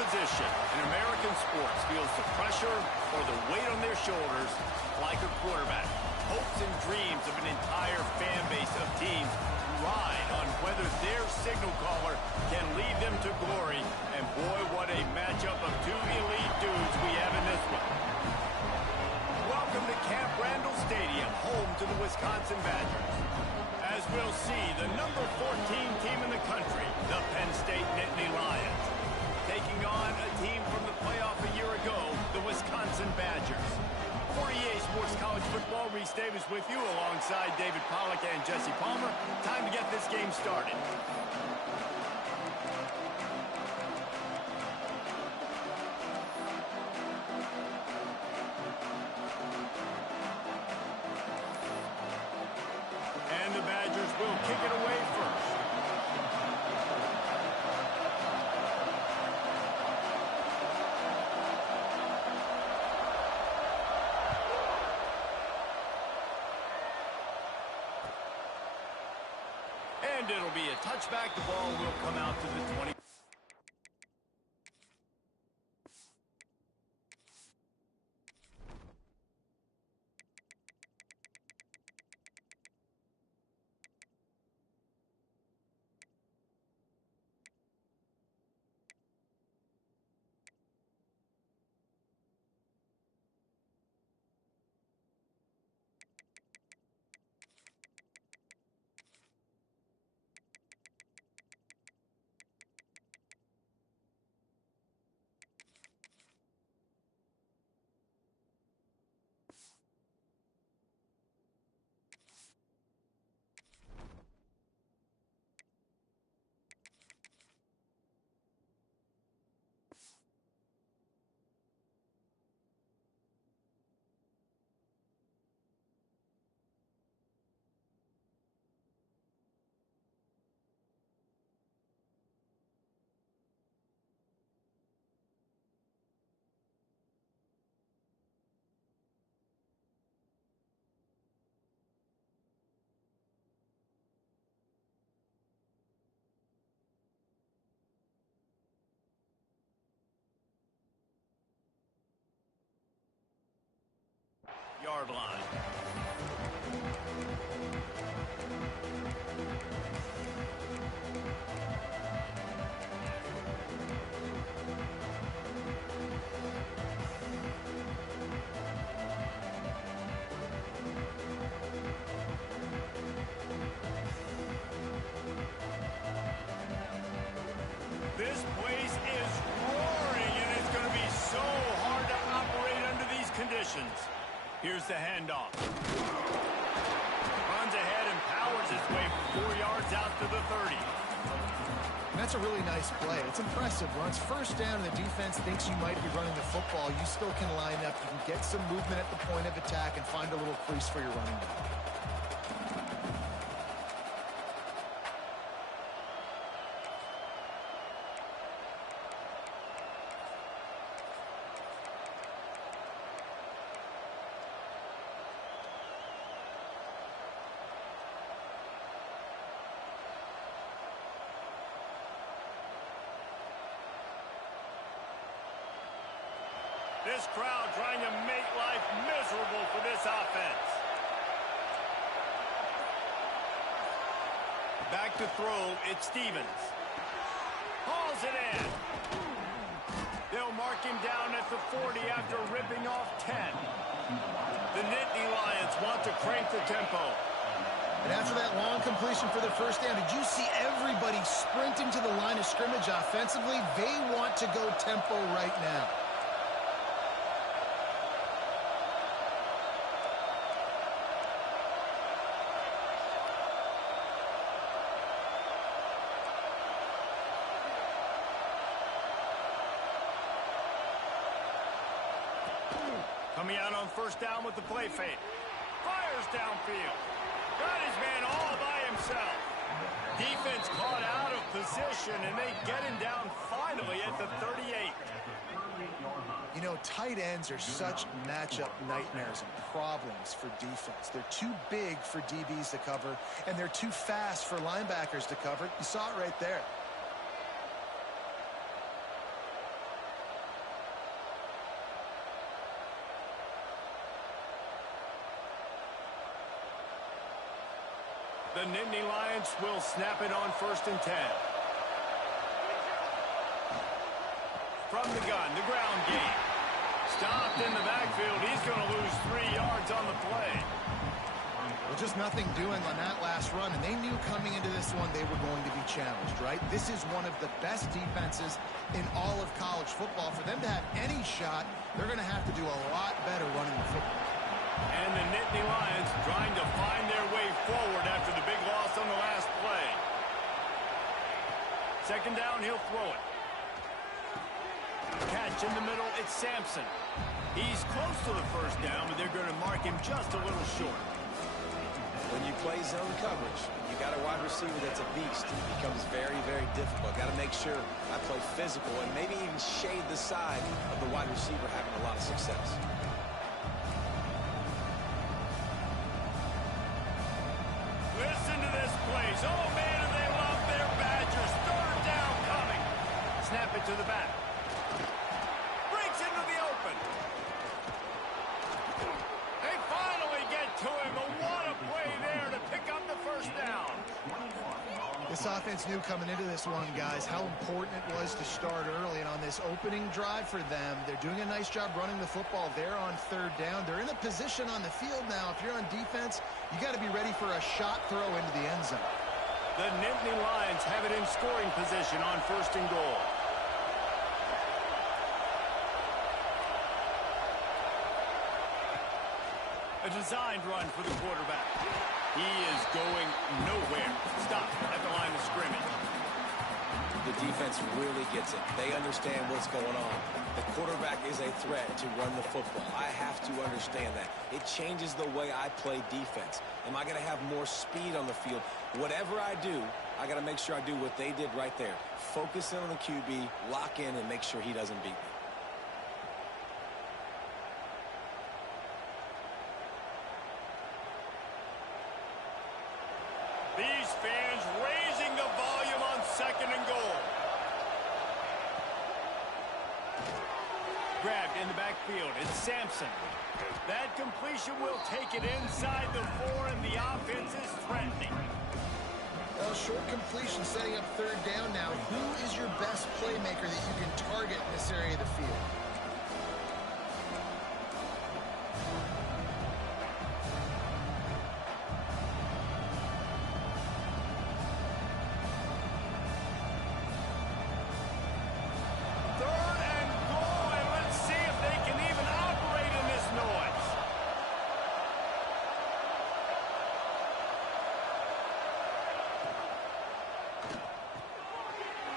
position in American sports feels the pressure or the weight on their shoulders like a quarterback. Hopes and dreams of an entire fan base of teams ride on whether their signal caller can lead them to glory. And boy, what a matchup of two elite dudes we have in this one. Welcome to Camp Randall Stadium, home to the Wisconsin Badgers. As we'll see, the number 14 team in the country, the Penn State Nittany Lions, taking on a team from the playoff a year ago, the Wisconsin Badgers. For EA Sports College Football, Reese Davis with you alongside David Pollack and Jesse Palmer. Time to get this game started. And the Badgers will kick it away first. And it'll be a touchback. The ball will come out to the 20. Yard line. This place is roaring, and it's going to be so hard to operate under these conditions. Here's the handoff. Runs ahead and powers his way for 4 yards out to the 30. And that's a really nice play. It's impressive. When it's first down and the defense thinks you might be running the football, you still can line up. You can get some movement at the point of attack and find a little crease for your running back. This crowd trying to make life miserable for this offense. Back to throw, it's Stevens. Hauls it in. They'll mark him down at the 40 after ripping off 10. The Nittany Lions want to crank the tempo. And after that long completion for the first down, did you see everybody sprinting to the line of scrimmage offensively? They want to go tempo right now. Coming out on first down with the play fake. Fires downfield. Got his man all by himself. Defense caught out of position, and they get him down finally at the 38. You know, tight ends are such matchup nightmares and problems for defense. They're too big for DBs to cover, and they're too fast for linebackers to cover. You saw it right there. The Nittany Lions will snap it on 1st and 10. From the gun, the ground game. Stopped in the backfield. He's going to lose 3 yards on the play. Well, just nothing doing on that last run, and they knew coming into this one they were going to be challenged, right? This is one of the best defenses in all of college football. For them to have any shot, they're going to have to do a lot better running the football. And the Nittany Lions trying to find their way forward after the big loss on the last play. 2nd down, he'll throw it. Catch in the middle, it's Sampson. He's close to the 1st down, but they're going to mark him just a little short. When you play zone coverage, you got a wide receiver that's a beast. It becomes very, very difficult. Got to make sure I play physical and maybe even shade the side of the wide receiver having a lot of success. Listen to this place. Oh, man, do they love their Badgers. 3rd down coming. Snap it to the back. Breaks into the open. They finally get to him. But what a play there to pick up the 1st down. This offense knew coming into this one, guys, how important it was to start early. And on this opening drive for them, they're doing a nice job running the football there on 3rd down. They're in a position on the field now. If you're on defense, you got to be ready for a shot throw into the end zone. The Nittany Lions have it in scoring position on 1st and goal. A designed run for the quarterback. He is going nowhere. Stop at the line of scrimmage. The defense really gets it. They understand what's going on. The quarterback is a threat to run the football. I have to understand that. It changes the way I play defense. Am I going to have more speed on the field? Whatever I do, I got to make sure I do what they did right there. Focus in on the QB, lock in, and make sure he doesn't beat me. These fans raising the volume on 2nd and goal. Grabbed in the backfield. It's Sampson. That completion will take it inside the 4, and the offense is threatening. Well, short completion setting up 3rd down now. Who is your best playmaker that you can target in this area of the field?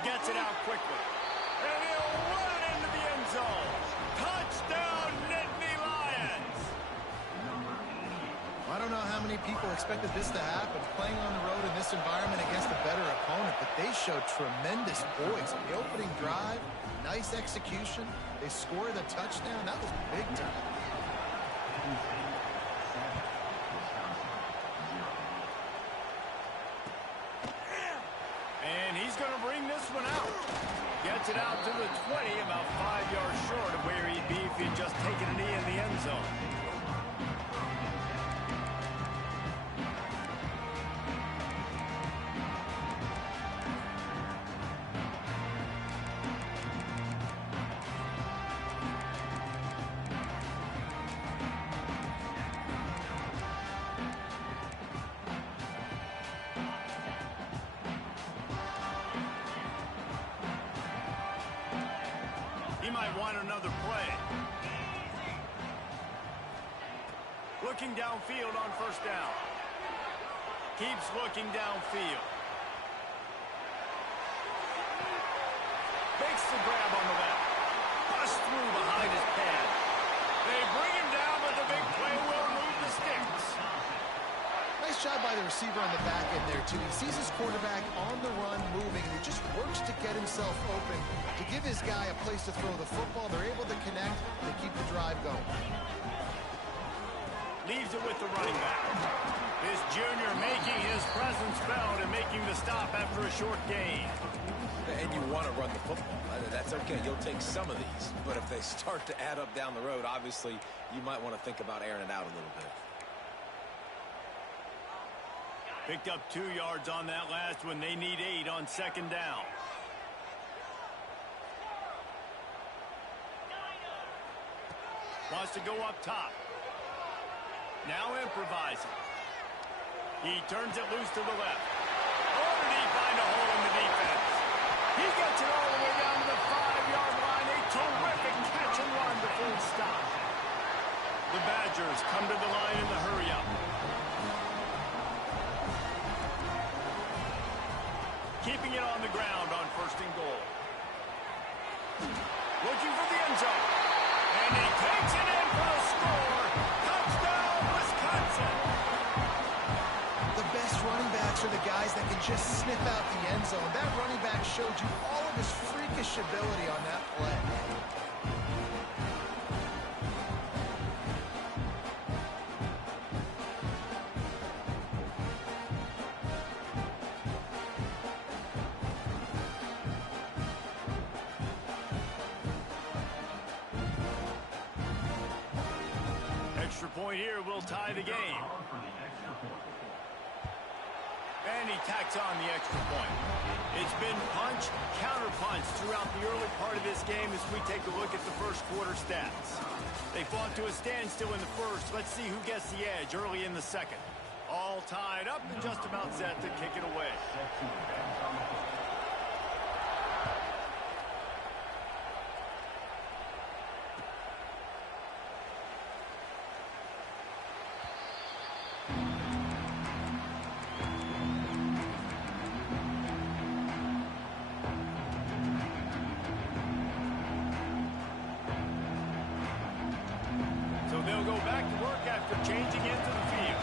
Gets it out quickly. And he'll run it into the end zone. Touchdown, Nittany Lions. I don't know how many people expected this to happen, playing on the road in this environment against a better opponent, but they showed tremendous poise. The opening drive, nice execution. They scored a touchdown. That was big time. And he's going to bring this one out. Gets it out to the 20, about 5 yards short of where he'd be if he'd just taken a knee in the end zone. He might want another play. Looking downfield on 1st down. Keeps looking downfield. Makes the grab on the left. Bust through behind his pad. They bring him down, but the big play will move the sticks. Nice job by the receiver on the back end there, too. He sees his quarterback on the run moving, and he just works to get himself open to give his guy a place to throw the football. They're able to connect and keep the drive going. Leaves it with the running back. This junior making his presence felt and making the stop after a short gain. And you want to run the football. That's okay. You'll take some of these. But if they start to add up down the road, obviously, you might want to think about airing it out a little bit. Picked up 2 yards on that last one. They need 8 on second down. Wants to go up top. Now improvising. He turns it loose to the left. Oh, did he find a hole in the defense? He gets it all the way down to the 5-yard line. A terrific catch and run before he stops. The Badgers come to the line in the hurry-up. Keeping it on the ground on 1st and goal. Looking for the end zone. And he takes it in for the score. Touchdown, Wisconsin. The best running backs are the guys that can just snip out the end zone. That running back showed you all of his freakish ability on that play. Extra point here will tie the game. And he tacks on the extra point. It's been punch, counter-punch throughout the early part of this game as we take a look at the first quarter stats. They fought to a standstill in the first. Let's see who gets the edge early in the second. All tied up and just about set to kick it away. They'll go back to work after changing into the field.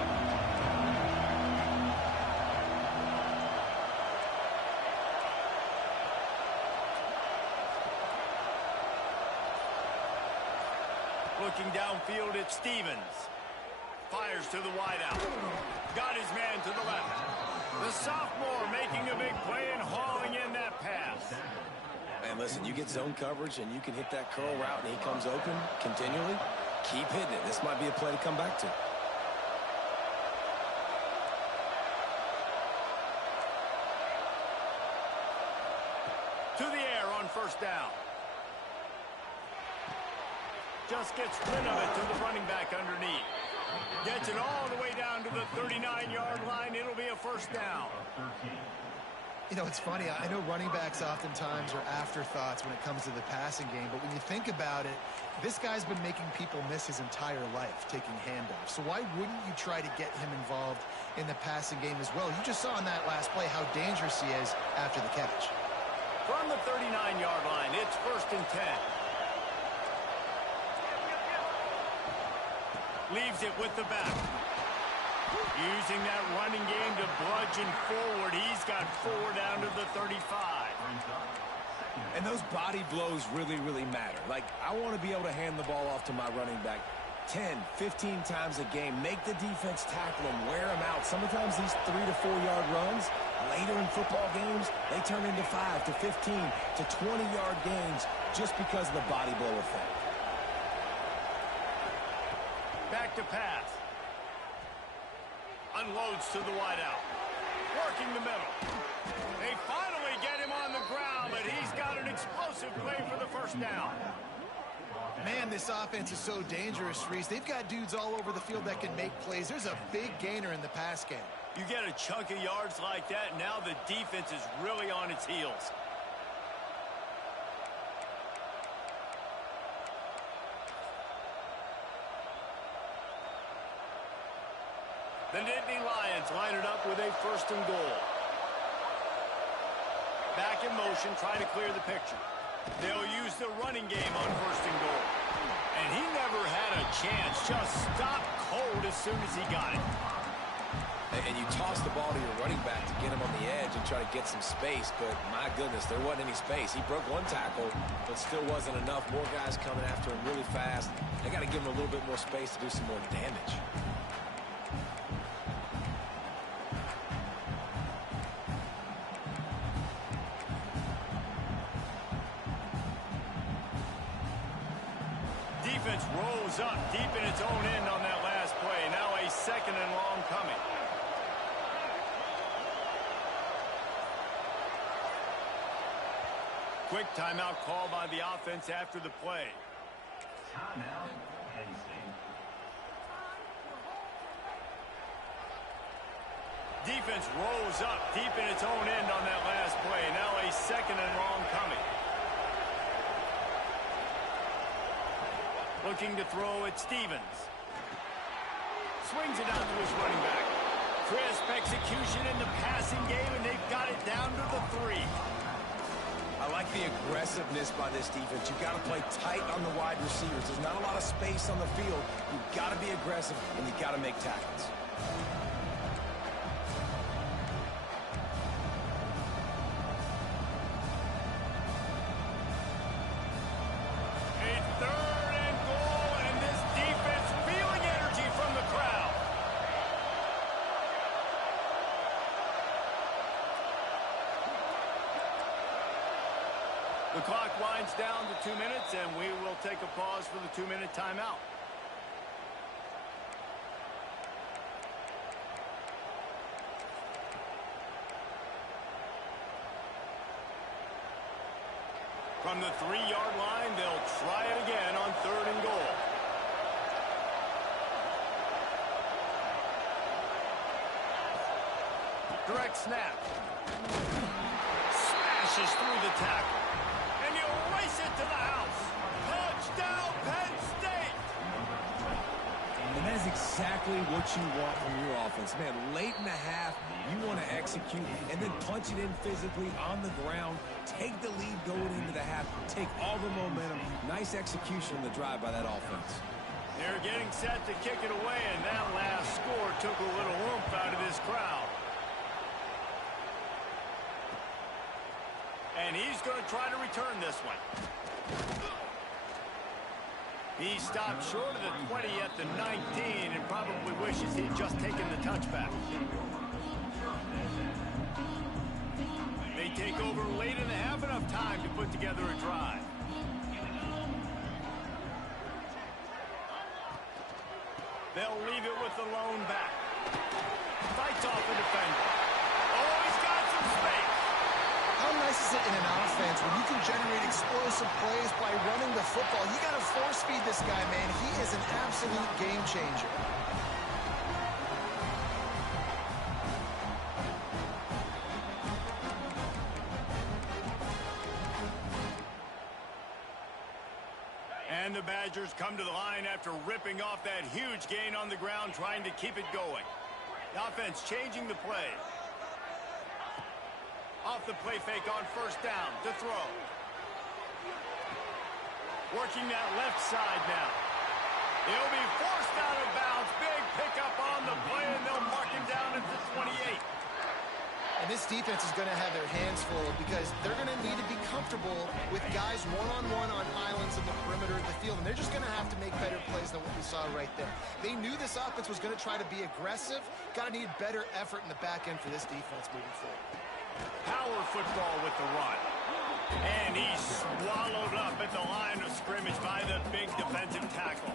Looking downfield at Stevens. Fires to the wideout. Got his man to the left. The sophomore making a big play and hauling in that pass. Man, listen, you get zone coverage and you can hit that curl route and he comes open continually. Keep hitting it. This might be a play to come back to. To the air on 1st down. Just gets rid of it to the running back underneath. Gets it all the way down to the 39-yard line. It'll be a 1st down. You know, it's funny. I know running backs oftentimes are afterthoughts when it comes to the passing game, but when you think about it, this guy's been making people miss his entire life taking handoffs. So why wouldn't you try to get him involved in the passing game as well? You just saw in that last play how dangerous he is after the catch. From the 39-yard line, it's 1st and 10. Leaves it with the back. Using that running game to bludgeon forward. He's got 4 down to the 35. And those body blows really, really matter. Like, I want to be able to hand the ball off to my running back 10, 15 times a game. Make the defense tackle him, wear him out. Sometimes these 3 to 4 yard runs, later in football games, they turn into 5 to 15 to 20-yard gains just because of the body blow effect. Back to pass. Unloads to the wideout. Working the middle. They finally get him on the ground, but he's got an explosive play for the 1st down. Man, this offense is so dangerous, Reese. They've got dudes all over the field that can make plays. There's a big gainer in the pass game. You get a chunk of yards like that, now the defense is really on its heels. The Nittany Lions line it up with a 1st and goal. Back in motion, trying to clear the picture. They'll use the running game on 1st and goal. And he never had a chance. Just stopped cold as soon as he got it. And you toss the ball to your running back to get him on the edge and try to get some space, but my goodness, there wasn't any space. He broke 1 tackle, but still wasn't enough. More guys coming after him really fast. They got to give him a little bit more space to do some more damage. Defense rose up deep in its own end on that last play. Now a 2nd and long coming. Quick timeout call by the offense after the play. Timeout, Penn State. Defense rolls up deep in its own end on that last play. Now a second and long coming. Looking to throw at Stevens. Swings it out to his running back. Crisp execution in the passing game, and they've got it down to the 3. I like the aggressiveness by this defense. You've got to play tight on the wide receivers. There's not a lot of space on the field. You've got to be aggressive, and you've got to make tackles. A 3rd and goal, and this defense feeling energy from the crowd. The clock winds down to 2 minutes, and we will take a pause for the 2-minute timeout. From the 3-yard line, they'll try it again on 3rd and goal. Direct snap. Smashes through the tackle. And you race it to the house. Touchdown, Penn State! And that is exactly what you want from your offense. Man, late in the half, you want to execute and then punch it in physically on the ground. Take the lead going into the half. Take all the momentum. Nice execution on the drive by that offense. They're getting set to kick it away, and that last score took a little oomph out of this crowd. And he's going to try to return this one. He stopped short of the 20 at the 19 and probably wishes he'd just taken the touchback. They take over late in the half, enough time to put together a drive. They'll leave it with the lone back. Fights off the defender. Oh, he's got some space. How nice is it in an offense when you can generate explosive plays by running the football? You got to force feed this guy, man. He is an absolute game changer. And the Badgers come to the line after ripping off that huge gain on the ground, trying to keep it going. The offense changing the play. Off the play fake on 1st down to throw. Working that left side now. He'll be forced out of bounds. Big pickup on the play, and they'll mark him down at the 28. And this defense is going to have their hands full because they're going to need to be comfortable with guys one-on-one on islands in the perimeter of the field. And they're just going to have to make better plays than what we saw right there. They knew this offense was going to try to be aggressive. Got to need better effort in the back end for this defense moving forward. Power football with the run. And he's swallowed up at the line of scrimmage by the big defensive tackle.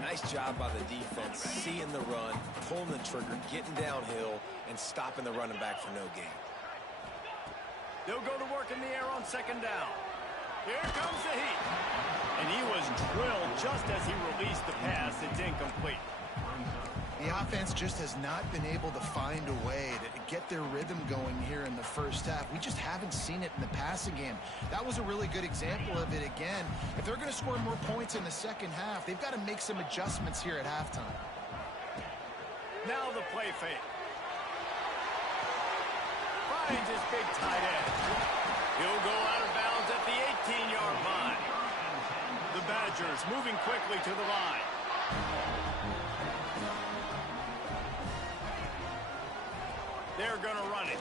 Nice job by the defense, seeing the run, pulling the trigger, getting downhill, and stopping the running back for no gain. They'll go to work in the air on 2nd down. Here comes the heat. And he was drilled just as he released the pass. It's incomplete. The offense just has not been able to find a way to get their rhythm going here in the 1st half. We just haven't seen it in the passing game. That was a really good example of it again. If they're going to score more points in the 2nd half, they've got to make some adjustments here at halftime. Now the play fake. Finds his big tight end. He'll go out of bounds at the 18-yard line. The Badgers moving quickly to the line. They're going to run it.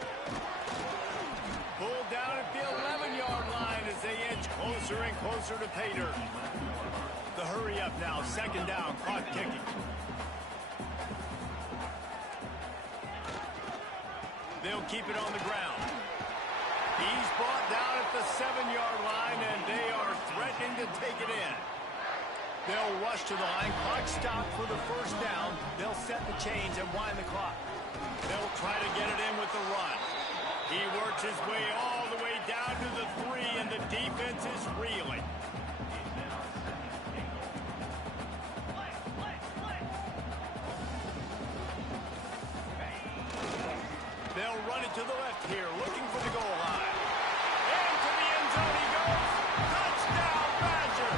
Pulled down at the 11-yard line as they inch closer and closer to pay dirt. The hurry up now, 2nd down, clock ticking. They'll keep it on the ground. He's brought down at the 7-yard line, and they are threatening to take it in. They'll rush to the line. Clock stopped for the 1st down. They'll set the chains and wind the clock. They'll try to get it in with the run. He works his way all the way down to the 3, and the defense is reeling. They'll run it to the left here, looking for the goal line. Into the end zone he goes. Touchdown, Badger!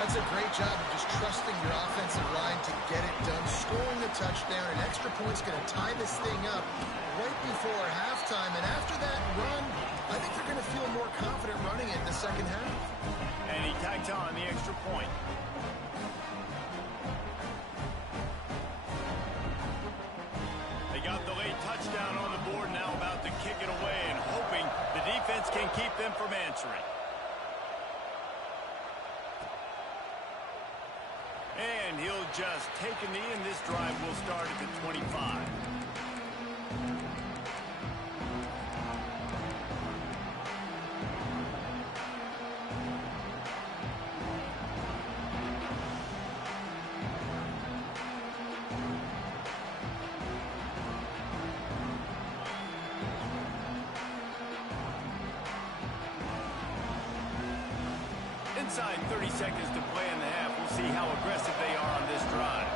That's a great job of just trusting your offensive line to get it done. Scoring a touchdown, an extra point's going to tie this thing up right before halftime. And after that run, I think they're going to feel more confident running it in the second half. And he tags on the extra point. They got the late touchdown on the board, now about to kick it away and hoping the defense can keep them from answering. And he'll just take a knee, and this drive will start at the 25. Inside 30 seconds to play in the half. We'll see how aggressive they are on this drive.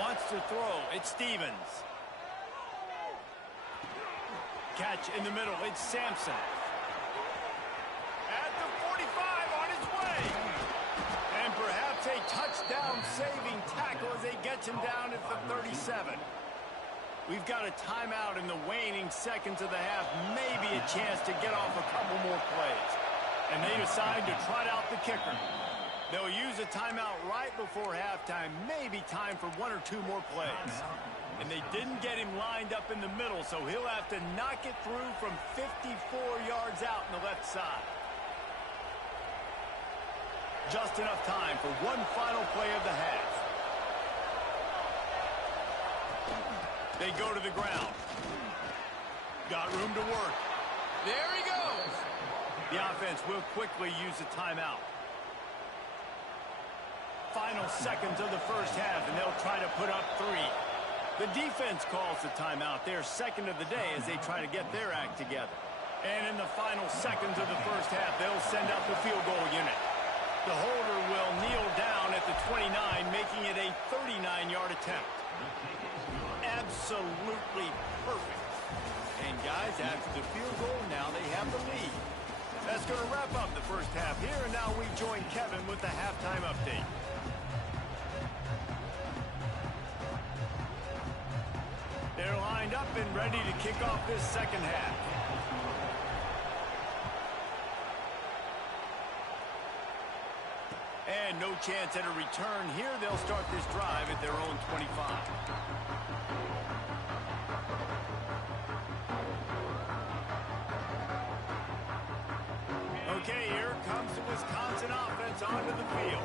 Wants to throw. It's Stevens. Catch in the middle. It's Sampson. At the 45 on his way. And perhaps a touchdown-saving tackle as they get him down at the 37. We've got a timeout in the waning seconds of the half. Maybe a chance to get off a couple more plays. And they decide to trot out the kicker. They'll use a timeout right before halftime. Maybe time for 1 or 2 more plays. And they didn't get him lined up in the middle, so he'll have to knock it through from 54 yards out on the left side. Just enough time for one final play of the half. They go to the ground. Got room to work. There he goes. The offense will quickly use a timeout. Final seconds of the first half, and they'll try to put up 3. The defense calls the timeout, their second of the day, as they try to get their act together. And in the final seconds of the first half, they'll send out the field goal unit. The holder will kneel down at the 29, making it a 39-yard attempt. Absolutely perfect. And guys, after the field goal, now they have the lead. That's going to wrap up the first half here, and now we join Kevin with the halftime update. They're lined up and ready to kick off this second half. And no chance at a return here. They'll start this drive at their own 25. Okay, here comes the Wisconsin offense onto the field.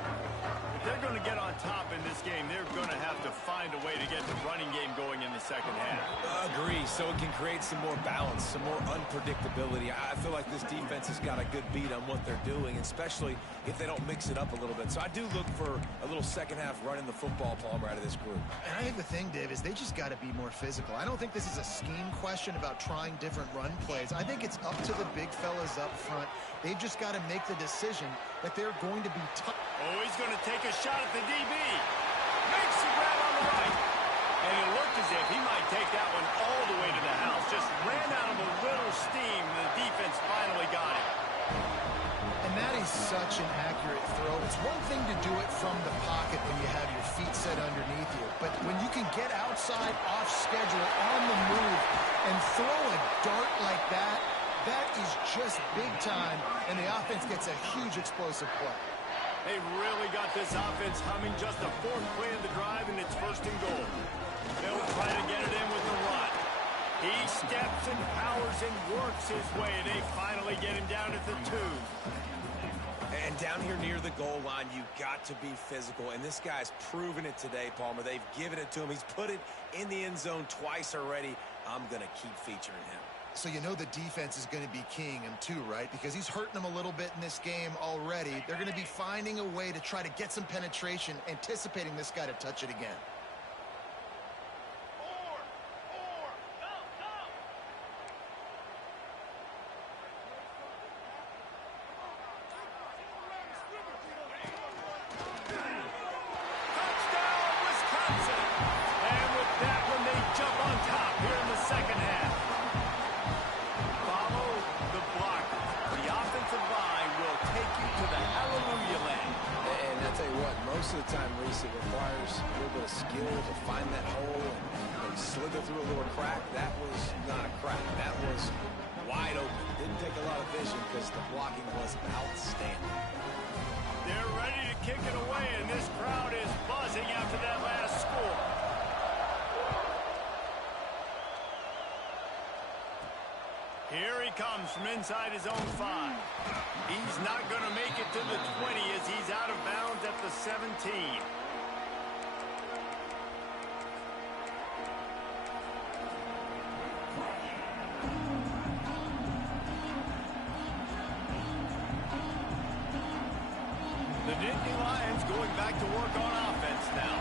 If they're going to get on top in this game, they're going to have to find a way to get the running game going in the second half. Agree, so it can create some more balance, some more unpredictability. I feel like this defense has got a good beat on what they're doing, especially if they don't mix it up a little bit. So I do look for a little second half running the football, Palmer, out of this group. And I think the thing, Dave, is they just got to be more physical. I don't think this is a scheme question about trying different run plays. I think it's up to the big fellas up front. They've just got to make the decision that they're going to be tough. Oh, he's going to take a shot at the DB. Makes the grab on the right. And it looked as if he might take that one all the way to the house. Just ran out of a little steam. The defense finally got it. And that is such an accurate throw. It's one thing to do it from the pocket when you have your feet set underneath you. But when you can get outside, off schedule, on the move, and throw a dart like that, that is just big time, and the offense gets a huge explosive play. They really got this offense humming. Just the 4th play of the drive, and it's 1st and goal. They'll try to get it in with the run. He steps and powers and works his way. They finally get him down at the 2. And down here near the goal line, you got to be physical. And this guy's proven it today, Palmer. They've given it to him. He's put it in the end zone twice already. I'm going to keep featuring him. So you know the defense is going to be keying him too, right? Because he's hurting them a little bit in this game already. They're going to be finding a way to try to get some penetration, anticipating this guy to touch it again. here in the second half. Follow the blocker. The offensive line will take you to the hallelujah land. And I tell you what, most of the time, Reese, it requires a little bit of skill to find that hole and slither through a little crack. That was not a crack. That was wide open. Didn't take a lot of vision because the blocking was outstanding. They're ready to kick it away, and this crowd is buzzing after that last score. Here he comes from inside his own 5. He's not going to make it to the 20 as he's out of bounds at the 17. The Nittany Lions going back to work on offense now.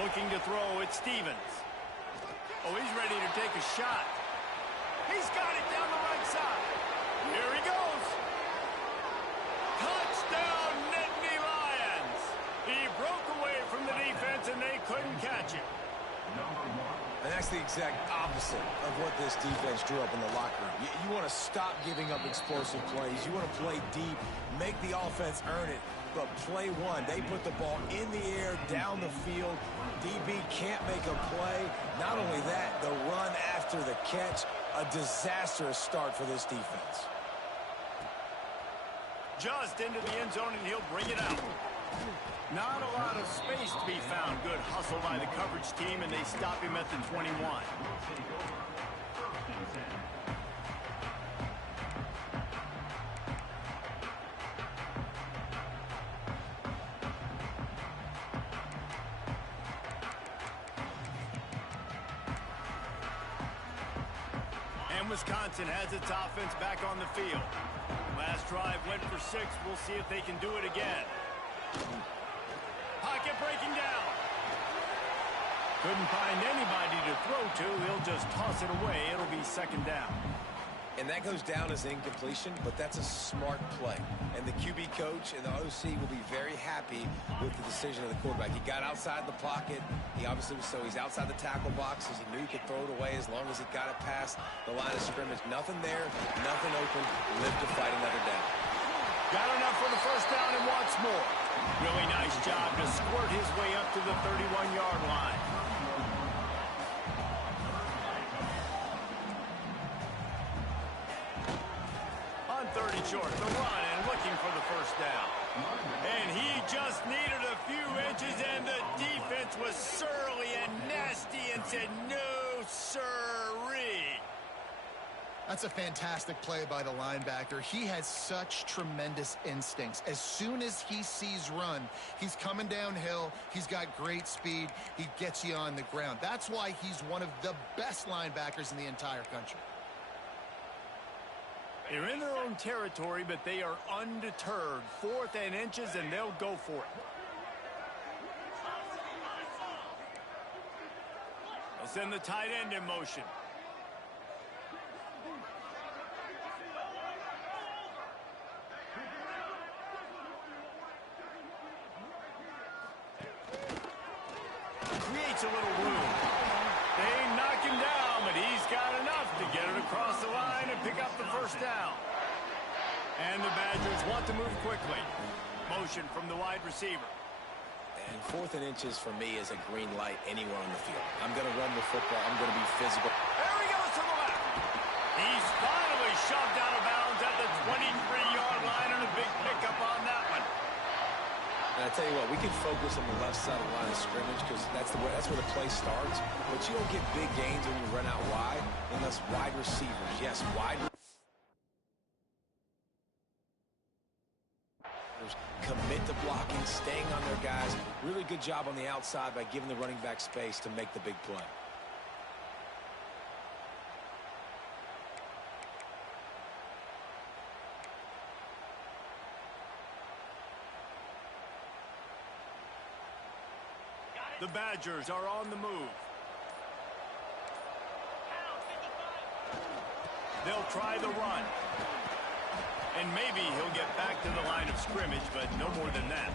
Looking to throw, it's Stevens. Oh, he's ready to take a shot. He's got it down the right side. Here he goes. Touchdown, Nittany Lions. He broke away from the defense, and they couldn't catch him. And that's the exact opposite of what this defense drew up in the locker room. You want to stop giving up explosive plays. You want to play deep, make the offense earn it. But play one, they put the ball in the air, down the field. DB can't make a play. Not only that, the run after the catch, a disastrous start for this defense. Just into the end zone, and he'll bring it out. Not a lot of space to be found. Good hustle by the coverage team, and they stop him at the 21. And Wisconsin has its offense back on the field. Last drive went for 6. We'll see if they can do it again. Pocket breaking down. Couldn't find anybody to throw to. He'll just toss it away. It'll be second down. And that goes down as incompletion, but that's a smart play. And the QB coach and the OC will be very happy with the decision of the quarterback. He got outside the pocket. He obviously was so he's outside the tackle boxes. He knew he could throw it away as long as he got it past the line of scrimmage. Nothing there, nothing open. Live to fight another down. Got enough for the first down and wants more. Really nice job to squirt his way up to the 31-yard line. On 30 short, the run and looking for the first down. And he just needed a few inches, and the defense was surly and nasty and said, no, sirree. That's a fantastic play by the linebacker. He has such tremendous instincts. As soon as he sees run, he's coming downhill. He's got great speed. He gets you on the ground. That's why he's one of the best linebackers in the entire country. They're in their own territory, but they are undeterred. 4th and inches, and they'll go for it. They'll send the tight end in motion. Creates a little room. They knock him down, but he's got enough to get it across the line and pick up the first down. And the Badgers want to move quickly. Motion from the wide receiver. And 4th and inches for me is a green light anywhere on the field. I'm going to run the football. I'm going to be physical. There he goes to the left. He's finally shoved out of bounds at the 23-yard line, and a big pickup on that one. And I tell you what, we can focus on the left side of the line of scrimmage because that's where the play starts. But you don't get big gains when you run out wide unless wide receivers. Yes, wide receivers commit to blocking, staying on their guys. Really good job on the outside by giving the running back space to make the big play. The Badgers are on the move. They'll try the run. And maybe he'll get back to the line of scrimmage, but no more than that.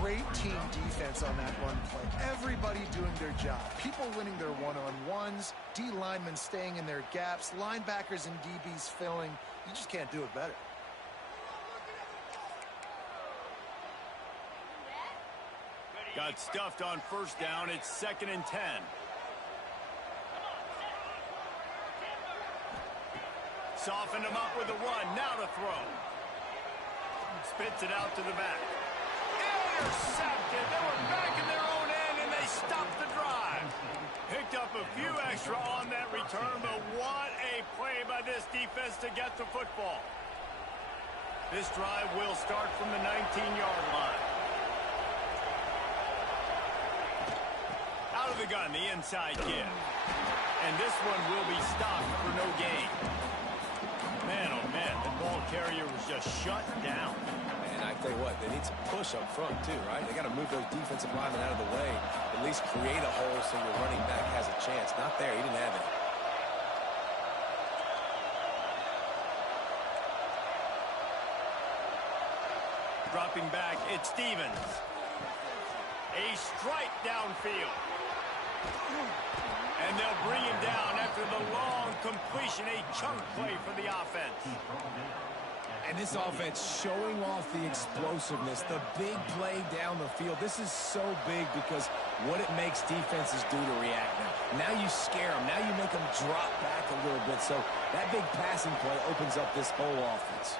Great team defense on that run play. Everybody doing their job. People winning their one-on-ones, D linemen staying in their gaps, linebackers and DBs filling. You just can't do it better. Got stuffed on first down. It's 2nd and 10. Softened him up with a run. Now to throw. Spits it out to the back. Intercepted. They were back in their own end, and they stopped the drive. Picked up a few extra on that return, but what a play by this defense to get the football. This drive will start from the 19-yard line. Out of the gun, the inside give. And this one will be stopped for no gain. Man, oh man, the ball carrier was just shut down. And I tell you what, they need some push up front too, right? They got to move those defensive linemen out of the way, at least create a hole so your running back has a chance. Not there, he didn't have it. Dropping back, it's Stevens. A strike downfield. And they'll bring him down after the long completion, a chunk play for the offense. And this offense showing off the explosiveness, the big play down the field. This is so big because what it makes defenses do to react now. Now you scare them. Now you make them drop back a little bit. So that big passing play opens up this whole offense.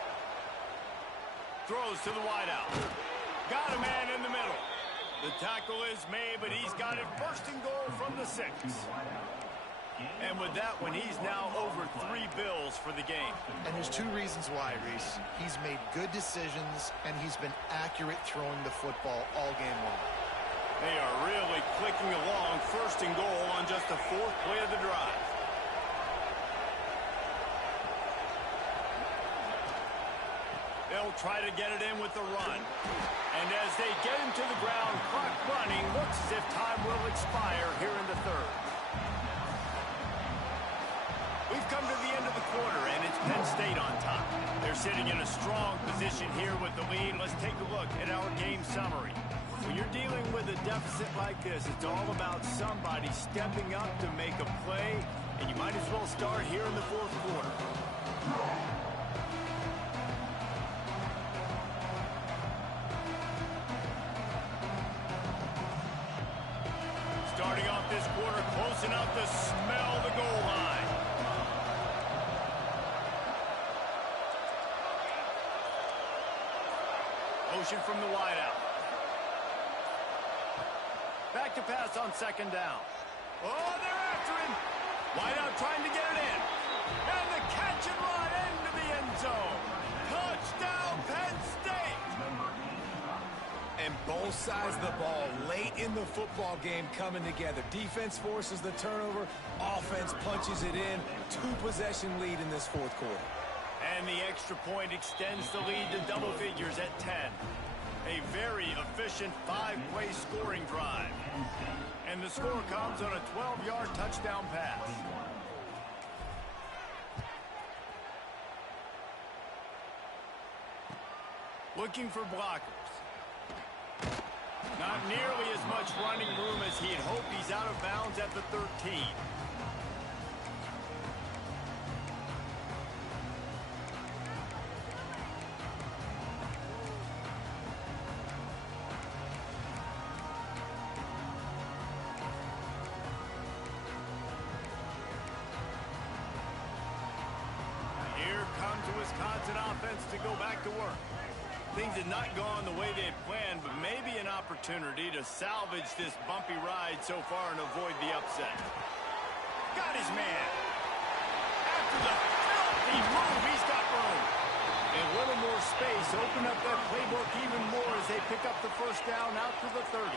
Throws to the wideout. Got a man in the middle. The tackle is made, but he's got it 1st and goal from the 6. And with that one, he's now over 3 bills for the game. And there's 2 reasons why, Reese. He's made good decisions, and he's been accurate throwing the football all game long. They are really clicking along 1st and goal on just the 4th play of the drive. They'll try to get it in with the run. And as they get him to the ground, clock running, looks as if time will expire here in the 3rd. We've come to the end of the quarter, and it's Penn State on top. They're sitting in a strong position here with the lead. Let's take a look at our game summary. When you're dealing with a deficit like this, it's all about somebody stepping up to make a play, and you might as well start here in the 4th quarter. Starting off this quarter, close enough to smell the goal line. Motion from the wideout. Back to pass on 2nd down. Oh, they're after him. Wideout trying to get it in. And the catch and run into the end zone. Touchdown, Penn State. And both sides of the ball late in the football game coming together. Defense forces the turnover. Offense punches it in. 2-possession lead in this 4th quarter. And the extra point extends the lead to double figures at 10. A very efficient 5-play scoring drive. And the score comes on a 12-yard touchdown pass. Looking for blockers. Not nearly as much running room as he had hoped. He's out of bounds at the 13. Wisconsin offense to go back to work. Things had not gone the way they had planned, but maybe an opportunity to salvage this bumpy ride so far and avoid the upset. Got his man. After the filthy move, he's got room. A little more space, open up that playbook even more as they pick up the 1st down out to the 30.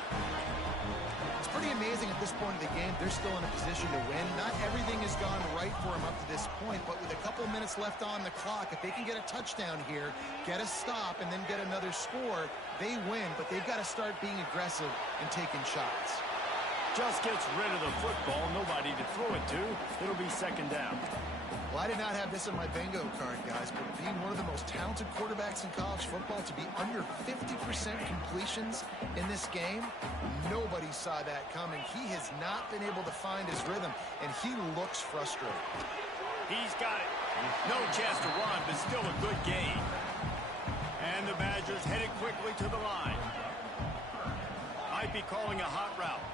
It's pretty amazing at this point of the game. They're still in a position to win. Not everything has gone right for them up to this point, but with a couple minutes left on the clock, if they can get a touchdown here, get a stop, and then get another score, they win, but they've got to start being aggressive and taking shots. Just gets rid of the football, nobody to throw it to. It'll be 2nd down. Well, I did not have this on my bingo card, guys, but being one of the most talented quarterbacks in college football, to be under 50% completions in this game, nobody saw that coming. He has not been able to find his rhythm, and he looks frustrated. He's got it. No chance to run, but still a good gain. And the Badgers headed quickly to the line. Might be calling a hot route.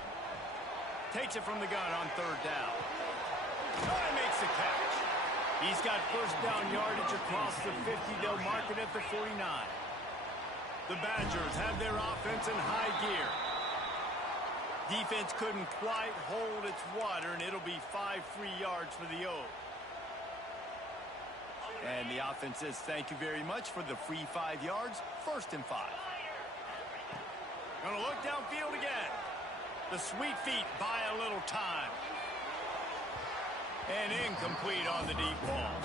Takes it from the gun on third down. And makes the catch. He's got first down yardage across the 50. They'll mark it at the 49. The Badgers have their offense in high gear. Defense couldn't quite hold its water, and it'll be 5 free yards for the O. And the offense says thank you very much for the free 5 yards. 1st and 5. Gonna look downfield again. The sweet feet buy a little time. And incomplete on the deep ball.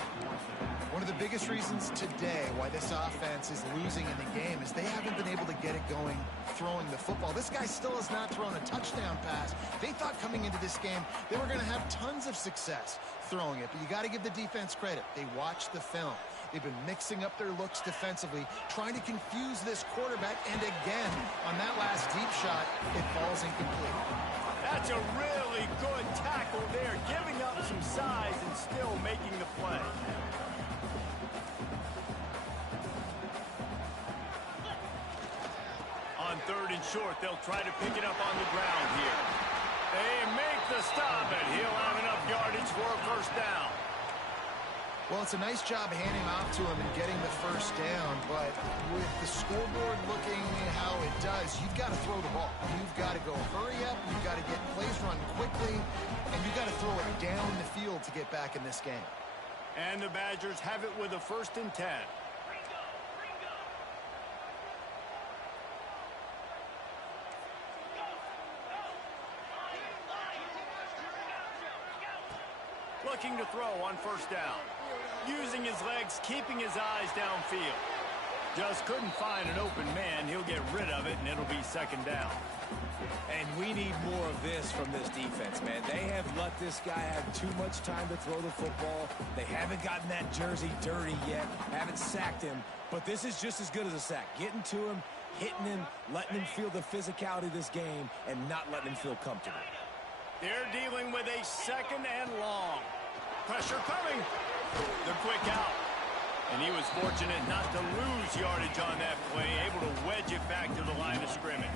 One of the biggest reasons today why this offense is losing in the game is they haven't been able to get it going throwing the football. This guy still has not thrown a touchdown pass. They thought coming into this game they were going to have tons of success throwing it, but you got to give the defense credit. They watched the film. They've been mixing up their looks defensively, trying to confuse this quarterback, and again, on that last deep shot, it falls incomplete. That's a really good tackle there, giving up some size and still making the play. On 3rd and short, they'll try to pick it up on the ground here. They make the stop, and he'll have enough yardage for a first down. Well, it's a nice job handing off to him and getting the first down, but with the scoreboard looking how it does, you've got to throw the ball. You've got to go hurry up, you've got to get plays run quickly, and you've got to throw it down the field to get back in this game. And the Badgers have it with a 1st and 10. Looking to throw on 1st down. Using his legs, keeping his eyes downfield. Just couldn't find an open man. He'll get rid of it, and it'll be 2nd down. And we need more of this from this defense, man. They have let this guy have too much time to throw the football. They haven't gotten that jersey dirty yet, haven't sacked him. But this is just as good as a sack. Getting to him, hitting him, letting him feel the physicality of this game, and not letting him feel comfortable. They're dealing with a 2nd and long. Pressure coming. The quick out. And he was fortunate not to lose yardage on that play, able to wedge it back to the line of scrimmage.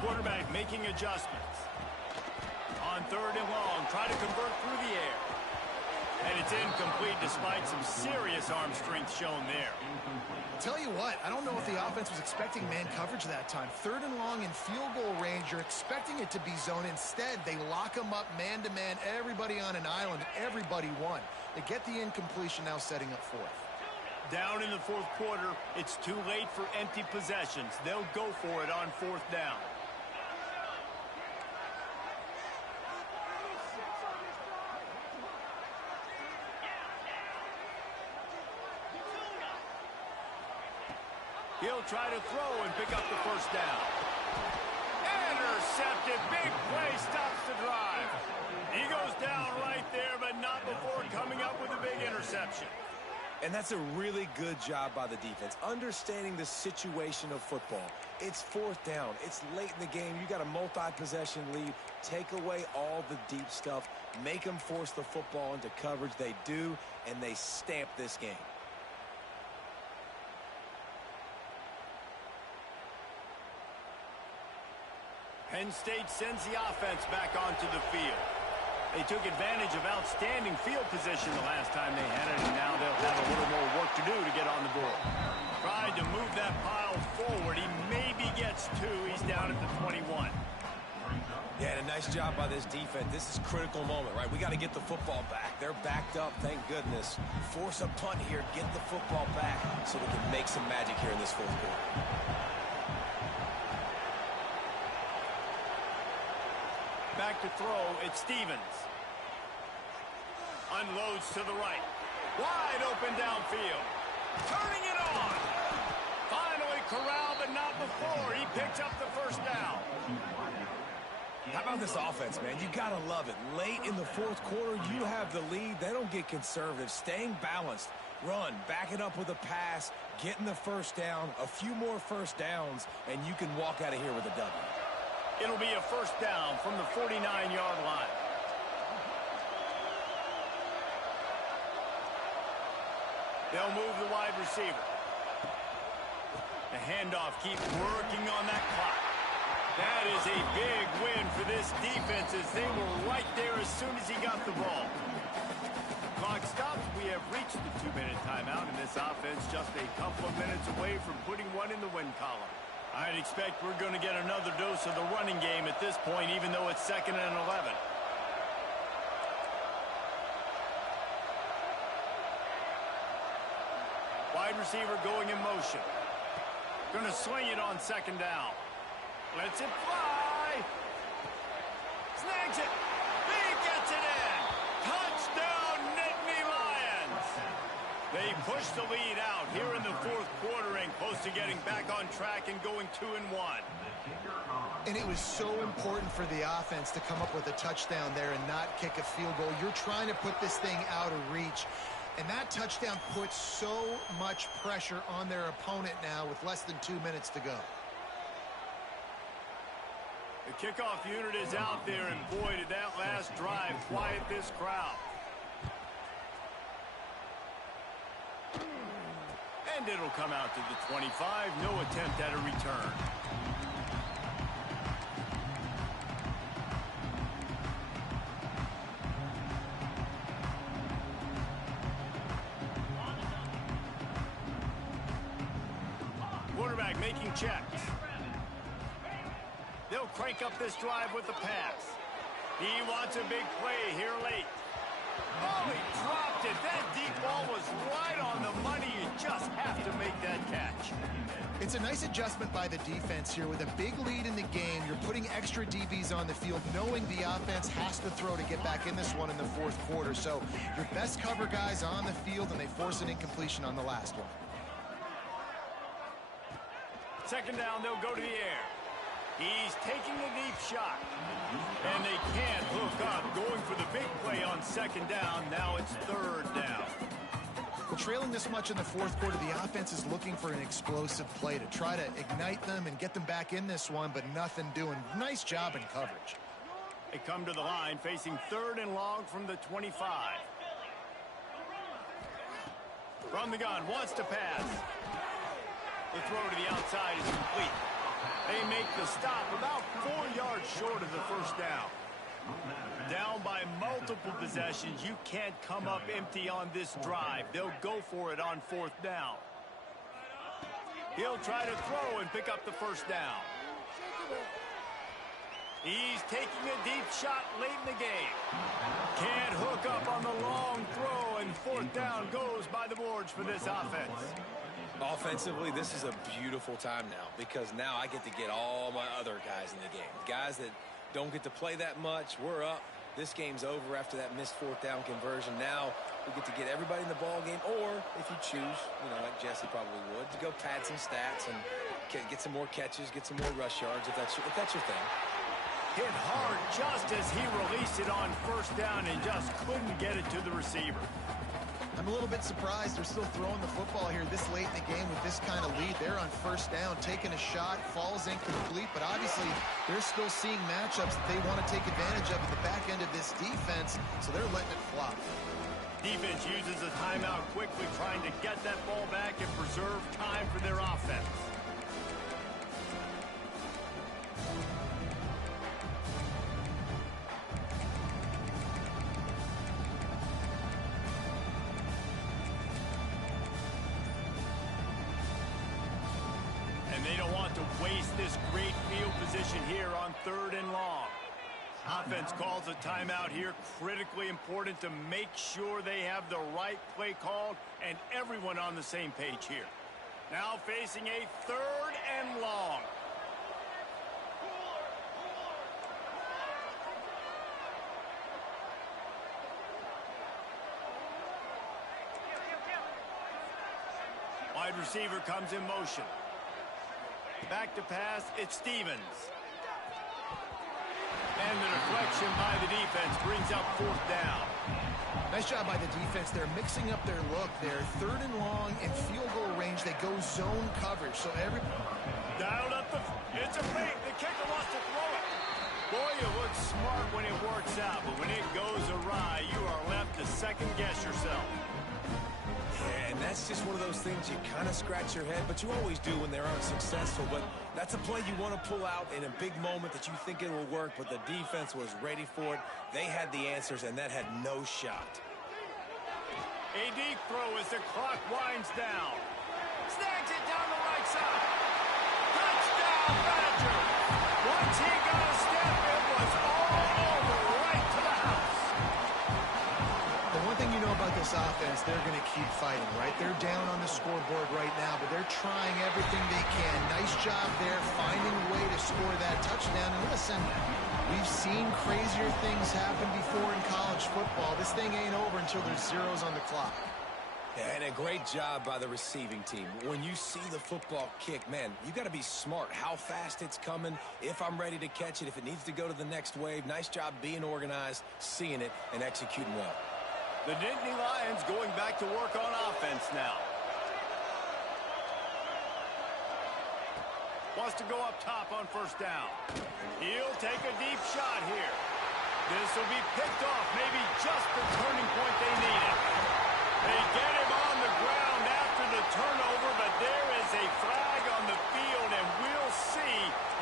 Quarterback making adjustments. On 3rd and long, try to convert through the air. And it's incomplete despite some serious arm strength shown there. Tell you what, I don't know if the offense was expecting man coverage that time. 3rd and long in field goal range, you're expecting it to be zone. Instead, they lock them up man-to-man, everybody on an island, everybody won. They get the incompletion, now setting up 4th. Down in the 4th quarter, it's too late for empty possessions. They'll go for it on 4th down. He'll try to throw and pick up the 1st down. Intercepted. Big play stops the drive. He goes down right there, but not before coming up with a big interception. And that's a really good job by the defense, understanding the situation of football. It's 4th down. It's late in the game. You got a multi-possession lead. Take away all the deep stuff. Make them force the football into coverage. They do, and they stamp this game. Penn State sends the offense back onto the field. They took advantage of outstanding field position the last time they had it, and now they'll have a little more work to do to get on the board. Tried to move that pile forward. He maybe gets 2. He's down at the 21. Yeah, and a nice job by this defense. This is a critical moment, right? We got to get the football back. They're backed up, thank goodness. Force a punt here, get the football back so we can make some magic here in this 4th quarter. Back to throw, it's Stevens. Unloads to the right. Wide open downfield. Turning it on. Finally corralled, but not before. He picks up the 1st down. How about this offense, man? You got to love it. Late in the fourth quarter, you have the lead. They don't get conservative. Staying balanced. Run, back it up with a pass, getting the first down, a few more first downs, and you can walk out of here with a W. It'll be a first down from the 49-yard line. They'll move the wide receiver. The handoff keeps working on that clock. That is a big win for this defense as they were right there as soon as he got the ball. Clock stops. We have reached the 2-minute timeout, and this offense just a couple of minutes away from putting one in the win column. I'd expect we're going to get another dose of the running game at this point, even though it's 2nd and 11. Wide receiver going in motion. Going to swing it on 2nd down. Lets it fly. Snags it. He gets it in. Touchdown, Nittany Lions. They push the lead out here in the fourth quarter and close to getting back on track and going 2-1. And it was so important for the offense to come up with a touchdown there and not kick a field goal. You're trying to put this thing out of reach. And that touchdown puts so much pressure on their opponent now with less than 2 minutes to go. The kickoff unit is out there, and boy, did that last drive quiet this crowd. And it'll come out to the 25. No attempt at a return. Quarterback making checks. They'll crank up this drive with the pass. He wants a big play here late. Oh, he dropped it. That deep ball was right on the money. You just have to make that catch. It's a nice adjustment by the defense here. With a big lead in the game, you're putting extra DBs on the field, knowing the offense has to throw to get back in this one in the fourth quarter. So your best cover guys on the field, and they force an incompletion on the last one. 2nd down, they'll go to the air. He's taking a deep shot. And they can't hook up. Going for the big play on 2nd down. Now it's 3rd down. Well, trailing this much in the fourth quarter, the offense is looking for an explosive play to try to ignite them and get them back in this one, but nothing doing. Nice job in coverage. They come to the line facing 3rd and long from the 25. From the gun, wants to pass. The throw to the outside is complete. They make the stop about 4 yards short of the first down. Down by multiple possessions. You can't come up empty on this drive. They'll go for it on 4th down. He'll try to throw and pick up the first down. He's taking a deep shot late in the game. Can't hook up on the long throw, and 4th down goes by the boards for this offense. Offensively, this is a beautiful time now because now I get to get all my other guys in the game. Guys that don't get to play that much. We're up. This game's over after that missed 4th down conversion. Now we get to get everybody in the ball game, or if you choose, like Jesse probably would, to go pad some stats and get some more catches, get some more rush yards if that's your thing. Hit hard just as he released it on 1st down and just couldn't get it to the receiver. I'm a little bit surprised they're still throwing the football here this late in the game with this kind of lead. They're on 1st down, taking a shot, falls incomplete, but obviously they're still seeing matchups that they want to take advantage of at the back end of this defense, so they're letting it flop. Defense uses a timeout quickly, trying to get that ball back and preserve time for their offense. They don't want to waste this great field position here on 3rd and long. Offense calls a timeout here. Critically important to make sure they have the right play called and everyone on the same page here. Now facing a 3rd and long. Wide receiver comes in motion. Back to pass, it's Stevens. And Action by the defense brings up 4th down. Nice job by the defense. They're mixing up their look. They're 3rd and long in field goal range. They go zone coverage. So Dialed up it's a fake. The kicker wants to throw it. Boy, you look smart when it works out, but when it goes awry, you are left to second-guess yourself. Yeah, and that's just one of those things you kind of scratch your head, but you always do when they aren't successful. But that's a play you want to pull out in a big moment that you think it will work, but the defense was ready for it. They had the answers, and that had no shot. A deep throw as the clock winds down. Snags it down the right side. Touchdown, Badger! Once he got a step, it was all over, right to the house. the one thing you know about this offense, they're going to keep fighting, right? They're down on the scoreboard right now, but they're trying everything they can. Nice job there, finding a way to score that touchdown. And listen, we've seen crazier things happen before in college football. This thing ain't over until there's zeros on the clock. Yeah, and a great job by the receiving team. When you see the football kick, man, you got to be smart how fast it's coming, if I'm ready to catch it, if it needs to go to the next wave. Nice job being organized, seeing it, and executing well. The Nittany Lions going back to work on offense now. Wants to go up top on 1st down. He'll take a deep shot here. This will be picked off, maybe just the turning point they needed. They get him on the ground after the turnover, but there is a flag on the field, and we'll see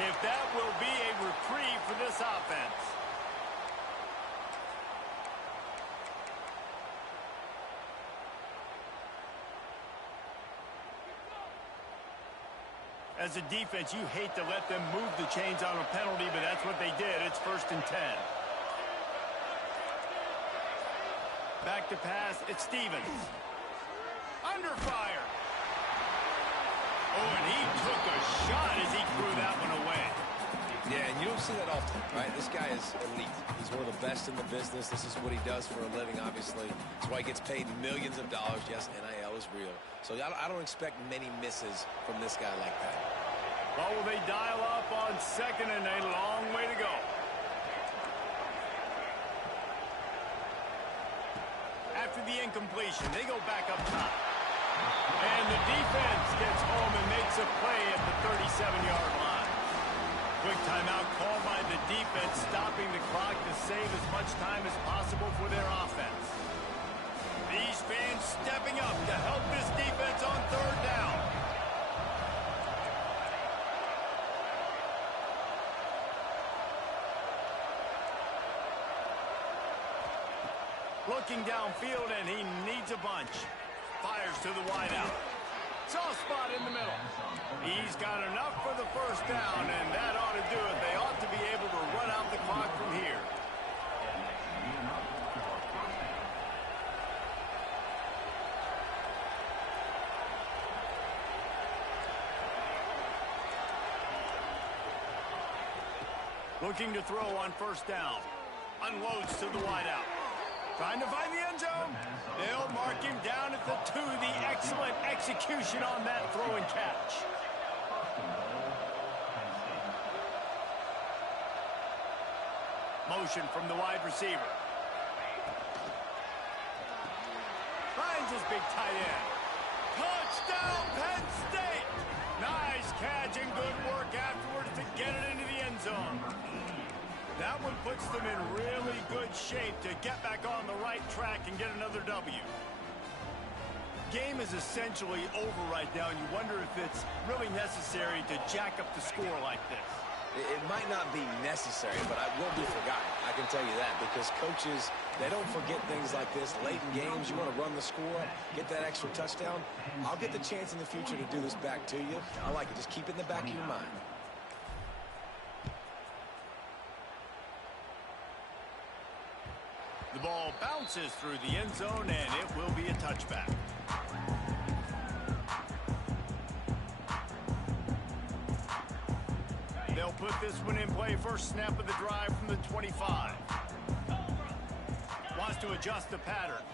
if that will be a reprieve for this offense. As a defense, you hate to let them move the chains on a penalty, but that's what they did. It's 1st and 10. Back to pass, it's Stevens. Under fire. Oh, and he took a shot as he threw that one away. Yeah, and you don't see that often, right? This guy is elite. He's one of the best in the business. This is what he does for a living, obviously. That's why he gets paid millions of dollars. Yes, NIL is real. So I don't expect many misses from this guy like that. Well, will they dial up on 2nd and a long way to go? After the incompletion, they go back up top. And the defense gets home and makes a play at the 37-yard line. Quick timeout called by the defense, stopping the clock to save as much time as possible for their offense. These fans stepping up to help this defense on 3rd down. Looking downfield, and he needs a bunch. Fires to the wideout. Soft spot in the middle. He's got enough for the 1st down, and that ought to do it. They ought to be able to run out the clock from here. Looking to throw on 1st down. Unloads to the wideout. Trying to find the end zone. They'll mark him down at the 2. The excellent execution on that throw and catch. Motion from the wide receiver. Finds his big tight end. Touchdown, Penn State! Nice catch and good work afterwards to get it into the end zone. That one puts them in really good shape to get back on the right track and get another W. Game is essentially over right now, and you wonder if it's really necessary to jack up the score like this. It might not be necessary, but it won't be forgotten. I can tell you that, because coaches, they don't forget things like this. Late in games, you want to run the score, get that extra touchdown. I'll get the chance in the future to do this back to you. I like it. Just keep it in the back of your mind. The ball bounces through the end zone, and it will be a touchback. They'll put this one in play. First snap of the drive from the 25. Wants to adjust the pattern.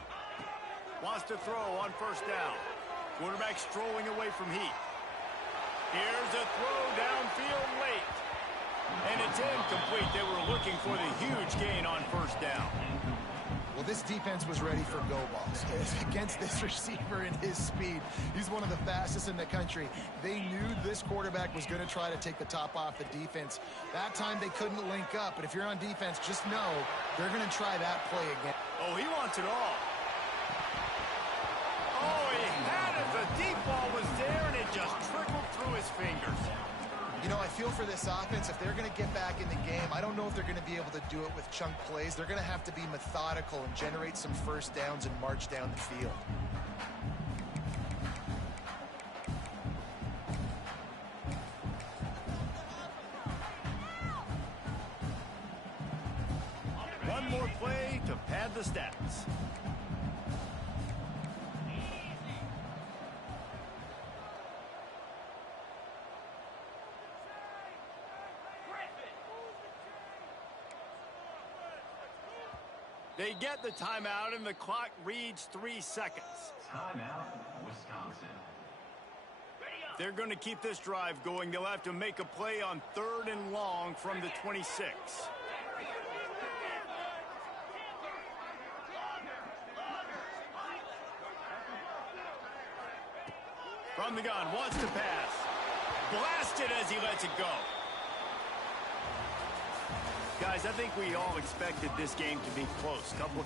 Wants to throw on 1st down. Quarterback strolling away from heat. Here's a throw downfield late. And it's incomplete. They were looking for the huge gain on first down. Well, this defense was ready for go balls. Against this receiver and his speed, he's one of the fastest in the country. They knew this quarterback was going to try to take the top off the defense. That time they couldn't link up, but if you're on defense, just know they're going to try that play again. Oh, he wants it all. Oh, he had it. The deep ball was there, and it just trickled through his fingers. You know, I feel for this offense, if they're going to get back in the game, I don't know if they're going to be able to do it with chunk plays. They're going to have to be methodical and generate some first downs and march down the field. One more play to pad the stats. They get the timeout, and the clock reads 3 seconds. Timeout, Wisconsin. They're going to keep this drive going. They'll have to make a play on 3rd and long from the 26. From the gun, wants to pass. Blasted as he lets it go. Guys, I think we all expected this game to be close. Couple of